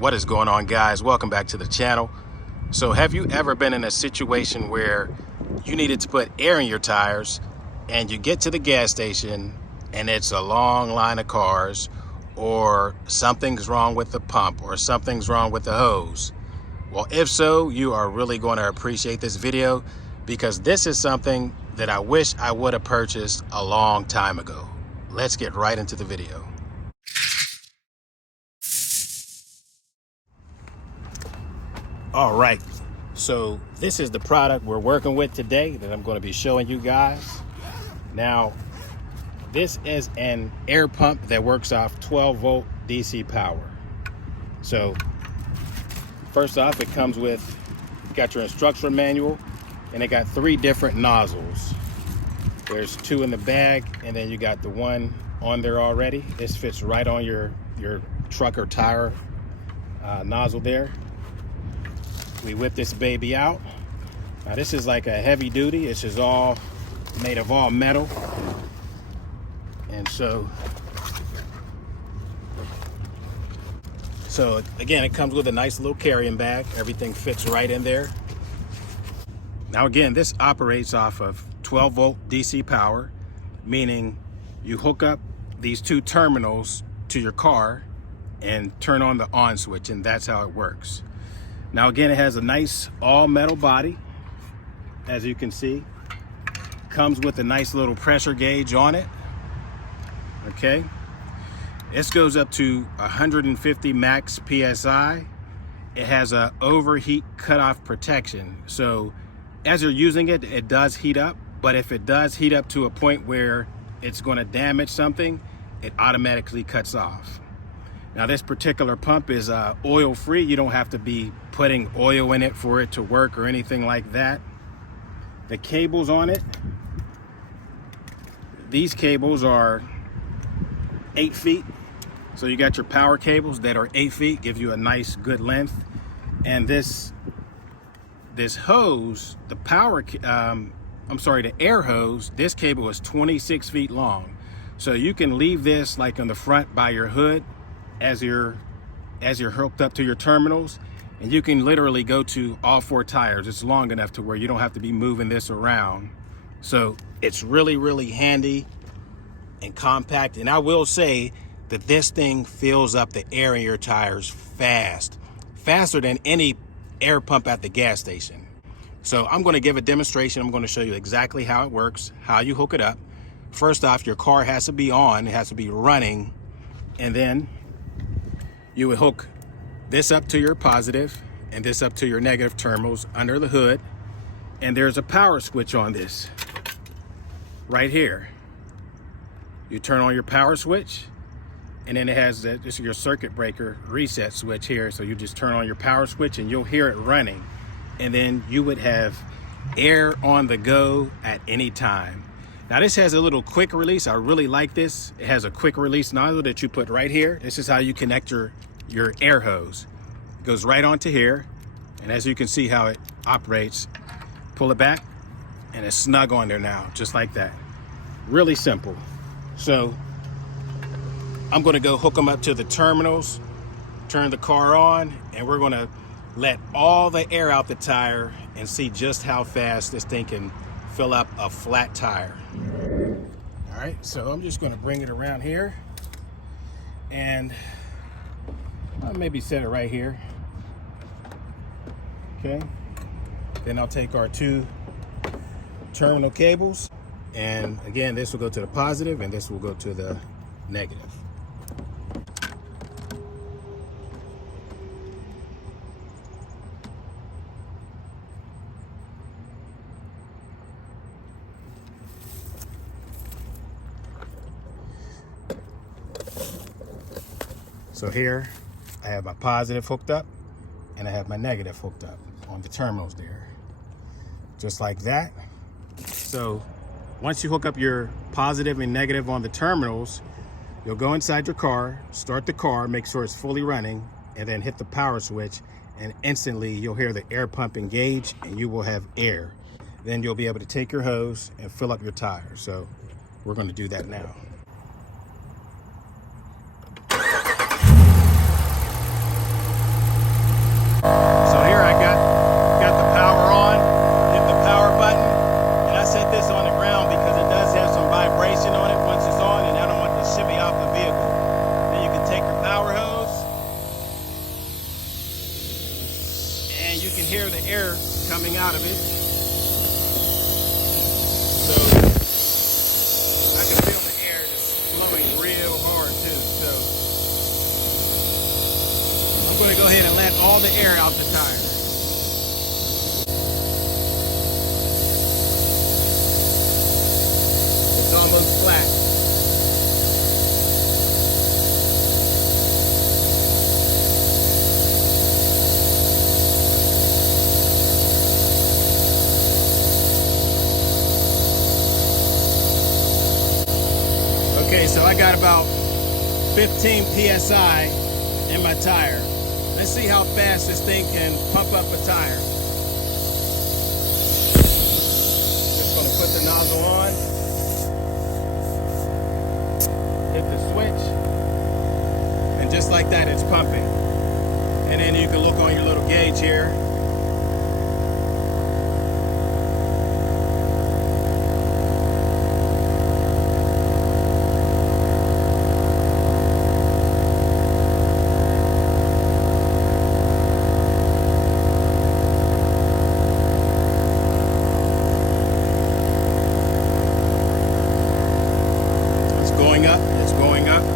What is going on, guys? Welcome back to the channel. So have you ever been in a situation where you needed to put air in your tires and you get to the gas station and it's a long line of cars, or something's wrong with the pump, or something's wrong with the hose? Well, if so, you are really going to appreciate this video, because this is something that I wish I would have purchased a long time ago. Let's get right into the video. All right, so this is the product we're working with today that I'm going to be showing you guys. Now, this is an air pump that works off 12-volt DC power. So first off, it comes with, you got your instruction manual, and it got 3 different nozzles. There's 2 in the bag, and then you got the one on there already. This fits right on your truck or tire nozzle there. We whip this baby out. Now this is like a heavy duty. This is all made of all metal. And so again, it comes with a nice little carrying bag. Everything fits right in there. Now again, this operates off of 12-volt DC power, meaning you hook up these 2 terminals to your car and turn on the on switch, and that's how it works. Now again, it has a nice all metal body, as you can see. Comes with a nice little pressure gauge on it. Okay, this goes up to 150 max PSI. It has a overheat cutoff protection. So as you're using it, it does heat up, but if it does heat up to a point where it's going to damage something, it automatically cuts off. Now this particular pump is oil free. You don't have to be putting oil in it for it to work or anything like that. The cables on it, these cables are 8 feet. So you got your power cables that are 8 feet, give you a nice good length. And this hose, the air hose, this cable is 26 feet long. So you can leave this like on the front by your hood as you're hooked up to your terminals, and you can literally go to all 4 tires. It's long enough to where you don't have to be moving this around. So it's really, really handy and compact. And I will say that this thing fills up the air in your tires faster than any air pump at the gas station. So I'm going to give a demonstration. I'm going to show you exactly how it works, how you hook it up. First off, your car has to be on, it has to be running, and then you would hook this up to your positive and this up to your negative terminals under the hood. And there's a power switch on this right here. You turn on your power switch, and then it has this is your circuit breaker reset switch here. So you just turn on your power switch and you'll hear it running. And then you would have air on the go at any time. Now this has a little quick release. I really like this. It has a quick release nozzle that you put right here. This is how you connect your air hose. It goes right onto here. And as you can see how it operates, pull it back and it's snug on there now, just like that. Really simple. So I'm gonna go hook them up to the terminals, turn the car on, and we're gonna let all the air out the tire and see just how fast this thing can fill up a flat tire. All right, so I'm just gonna bring it around here, and I'll maybe set it right here. Okay, then I'll take our 2 terminal cables, and again, this will go to the positive and this will go to the negative. So here I have my positive hooked up and I have my negative hooked up on the terminals there, just like that. So once you hook up your positive and negative on the terminals, you'll go inside your car, start the car, make sure it's fully running, and then hit the power switch, and instantly you'll hear the air pump engage and you will have air. Then you'll be able to take your hose and fill up your tire. So we're going to do that now. can hear the air coming out of it. So I can feel the air just flowing real hard too. So I'm going to go ahead and let all the air out the tire. It's almost flat. Okay, so I got about 15 PSI in my tire. Let's see how fast this thing can pump up a tire. Just gonna put the nozzle on, hit the switch, and just like that, it's pumping. And then you can look on your little gauge here. Going up, it's going up. I'm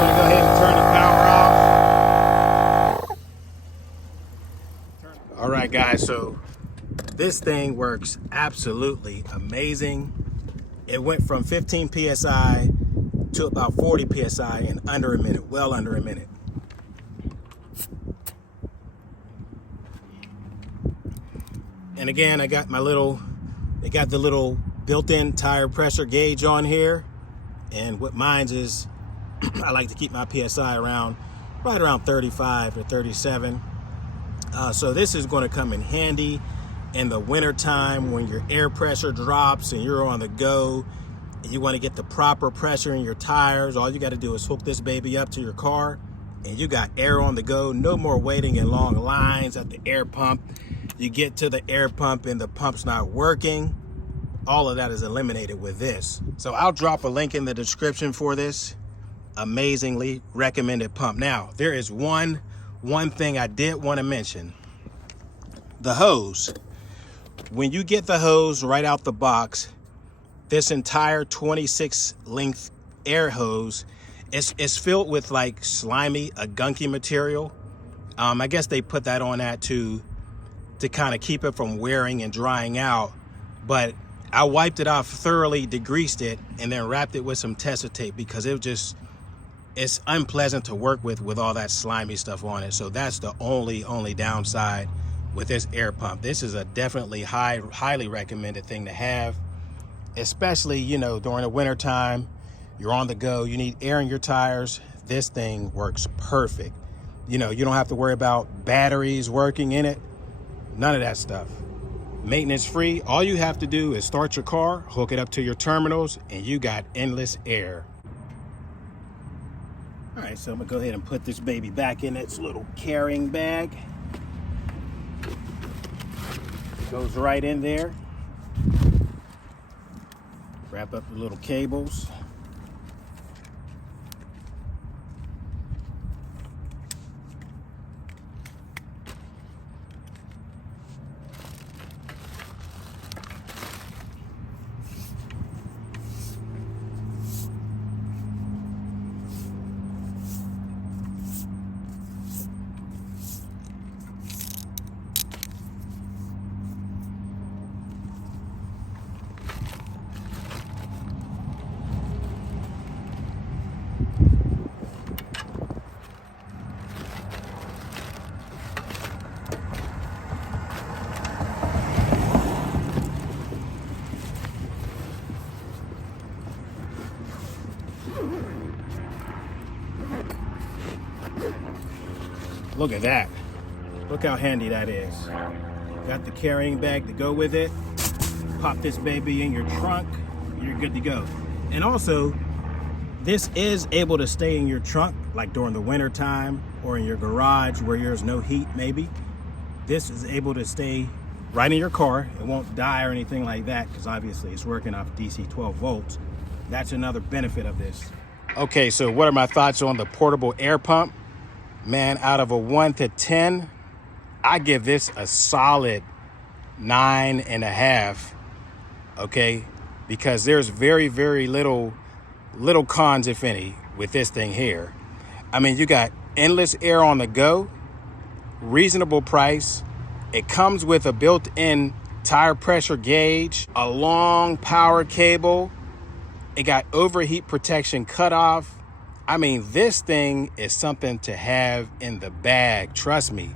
gonna go ahead and turn the power off. All right, guys, so this thing works absolutely amazing. It went from 15 PSI to about 40 PSI in under a minute, well under a minute. And again, I got my little, they got the little built-in tire pressure gauge on here. And what mine's is, I like to keep my PSI around, right around 35 or 37. So this is going to come in handy in the winter time when your air pressure drops and you're on the go and you want to get the proper pressure in your tires. All you got to do is hook this baby up to your car and you got air on the go. No more waiting in long lines at the air pump. You get to the air pump and the pump's not working. All of that is eliminated with this. So I'll drop a link in the description for this amazingly recommended pump. Now, there is one thing I did want to mention. The hose. When you get the hose right out the box, this entire 26 length air hose is filled with like slimy, a gunky material. I guess they put that on that to kind of keep it from wearing and drying out, but I wiped it off thoroughly, degreased it, and then wrapped it with some Tesa tape because it's unpleasant to work with all that slimy stuff on it. So that's the only downside with this air pump. This is a definitely highly recommended thing to have, especially, you know, during the winter time. You're on the go, you need air in your tires. This thing works perfect. You know, you don't have to worry about batteries working in it. None of that stuff. Maintenance free. All you have to do is start your car, hook it up to your terminals, and you got endless air. All right, so I'm gonna go ahead and put this baby back in its little carrying bag. Goes right in there. Wrap up the little cables. Look at that. Look how handy that is. Got the carrying bag to go with it. Pop this baby in your trunk, you're good to go. And also, this is able to stay in your trunk, like during the winter time or in your garage where there's no heat maybe. This is able to stay right in your car. It won't die or anything like that because obviously it's working off DC 12 volts. That's another benefit of this. Okay, so what are my thoughts on the portable air pump? Man, out of a 1 to 10, I give this a solid 9.5. Okay, because there's very, very little cons, if any, with this thing here. I mean, you got endless air on the go, reasonable price. It comes with a built-in tire pressure gauge, a long power cable. It got overheat protection cutoff. I mean, this thing is something to have in the bag. Trust me,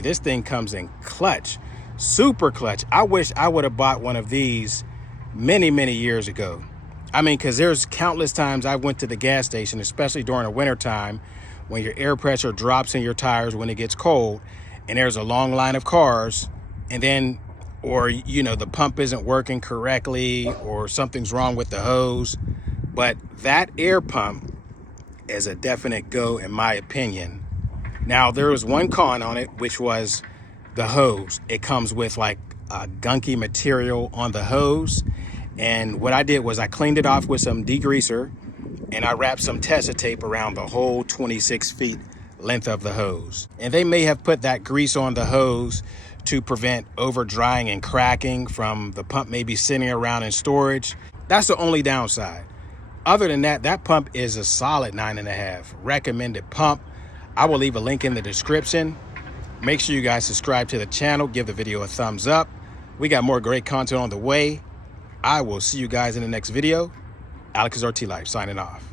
this thing comes in clutch, super clutch. I wish I would have bought one of these many, many years ago. I mean, because there's countless times I went to the gas station, especially during the winter time, when your air pressure drops in your tires when it gets cold, and there's a long line of cars, and then, or, you know, the pump isn't working correctly, or something's wrong with the hose. But that air pump is a definite go, in my opinion. Now, there was one con on it, which was the hose. It comes with like a gunky material on the hose. And what I did was I cleaned it off with some degreaser, and I wrapped some Tesa tape around the whole 26 feet length of the hose. And they may have put that grease on the hose to prevent over drying and cracking from the pump maybe sitting around in storage. That's the only downside. Other than that, that pump is a solid 9.5. Recommended pump. I will leave a link in the description. Make sure you guys subscribe to the channel. Give the video a thumbs up. We got more great content on the way. I will see you guys in the next video. Alex is RT Life signing off.